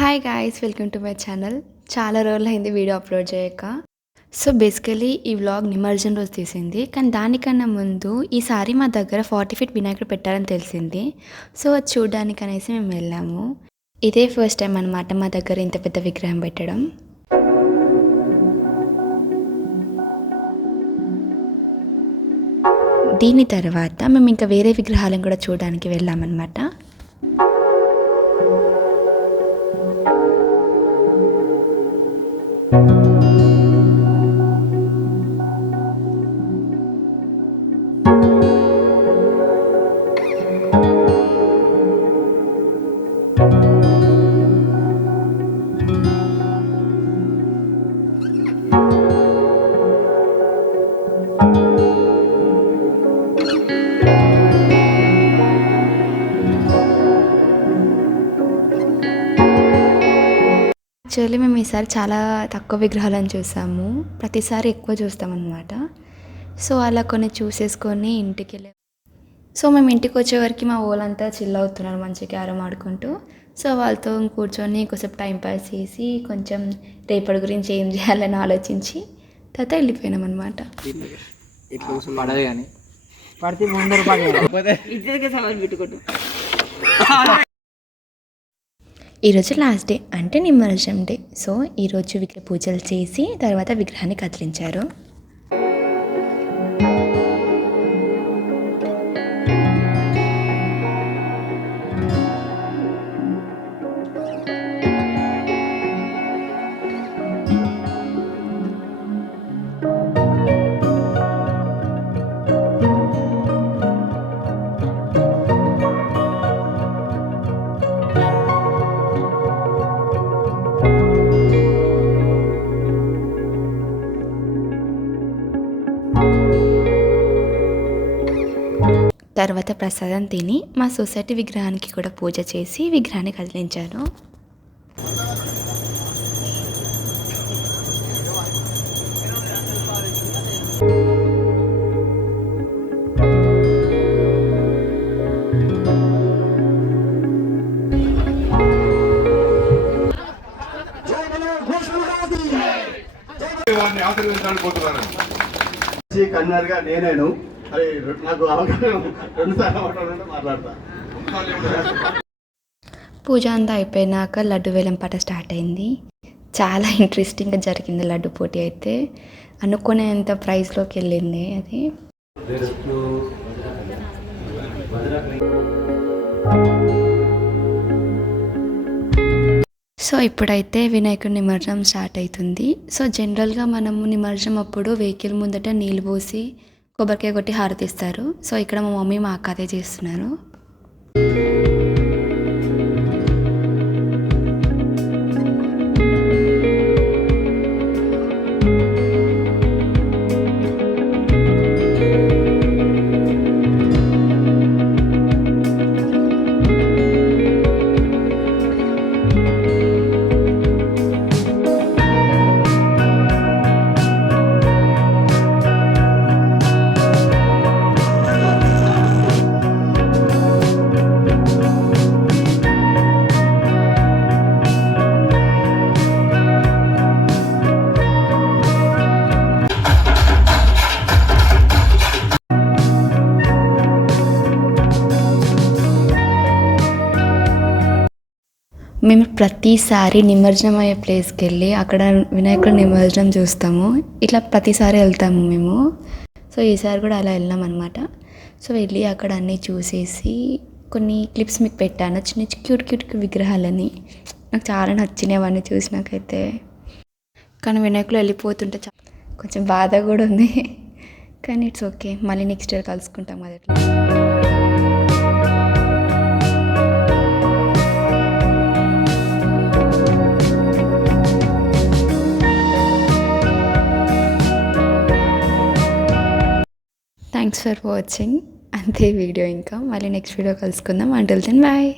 Hi guys, welcome to my channel. చాలా రోజులైంది video upload చేయక. సో బేసికలీ ఈ వ్లాగ్ నిమజ్జనం రోజు తీసింది, కానీ దానికన్నా ముందు ఈసారి మా దగ్గర 40 ఫీట్ వినాయకుడు పెట్టారని తెలిసింది. సో అది చూడడానికి అనేసి మేము వెళ్ళాము. ఇదే ఫస్ట్ టైం అనమాట మా దగ్గర ఇంత పెద్ద విగ్రహం పెట్టడం. దీని తర్వాత మేము ఇంకా వేరే విగ్రహాలను కూడా చూడడానికి వెళ్ళామన్నమాట. యాక్చువల్లీ మేము ఈసారి చాలా తక్కువ విగ్రహాలను చూసాము, ప్రతిసారి ఎక్కువ చూస్తామన్నమాట. సో అలా కొన్ని చూసేసుకొని ఇంటికి వెళ్ళాము. సో మేము ఇంటికి వచ్చేవరకు మా వాళ్ళంతా చిల్ అవుతున్నారు, మంచిగా క్యారమ్ ఆడుకుంటూ. సో వాళ్ళతో కూర్చొని కొంచెం టైం పాస్ చేసి కొంచెం రేపటి గురించి ఏం చేయాలని ఆలోచించి తర్వాత వెళ్ళిపోయినాం అనమాట. ఈరోజు లాస్ట్ డే అంటే నిమజ్జనం డే. సో ఈరోజు విగ్రహ పూజలు చేసి తర్వాత విగ్రహాన్ని కదిలించారు. తర్వాత ప్రసాదం తిని మా సొసైటీ విగ్రహానికి కూడా పూజ చేసి విగ్రహాన్ని కదిలించారు. కన్వీనర్గా నేనేను అది నాకు అవగాహన 2 సార్లు మాట్లాడతా. పూజ అంతా అయిపోయినాక లడ్డు వేలం పాట స్టార్ట్ అయింది. చాలా ఇంట్రెస్టింగ్గా జరిగింది లడ్డు పోటీ అయితే. అనుకునేంత ప్రైజ్లోకి వెళ్ళింది అది. సో ఇప్పుడైతే వినాయకుడి నిమజ్జనం స్టార్ట్ అవుతుంది. సో జనరల్గా మనము నిమజ్జనం అప్పుడు వెహికల్ ముందట నీళ్ళు పోసి కొబ్బరికాయ కొట్టి హారతిస్తారు. సో ఇక్కడ మా మమ్మీ మా అక్క అదే చేస్తున్నారు. మేము ప్రతిసారి నిమజ్జనం అయ్యే ప్లేస్కి వెళ్ళి అక్కడ వినాయకుడి నిమజ్జనం చూస్తాము. ఇట్లా ప్రతిసారి వెళ్తాము మేము. సో ఈసారి కూడా అలా వెళ్ళాం అనమాట. సో వెళ్ళి అక్కడ అన్నీ చూసేసి కొన్ని క్లిప్స్ మీకు పెట్టాను, చిన్న క్యూట్ క్యూట్ విగ్రహాలని. నాకు చాలా నచ్చినాయి అవన్నీ చూసినాకైతే. కానీ వినాయకులు వెళ్ళిపోతుంటే కొంచెం బాధ కూడా ఉంది, కానీ ఇట్స్ ఓకే. మళ్ళీ నెక్స్ట్ ఇయర్ కలుసుకుంటాం అది. Thanks for watching. అంతే వీడియో. ఇంకా మళ్ళీ నెక్స్ట్ వీడియో కలుసుకుందాం. Until then bye.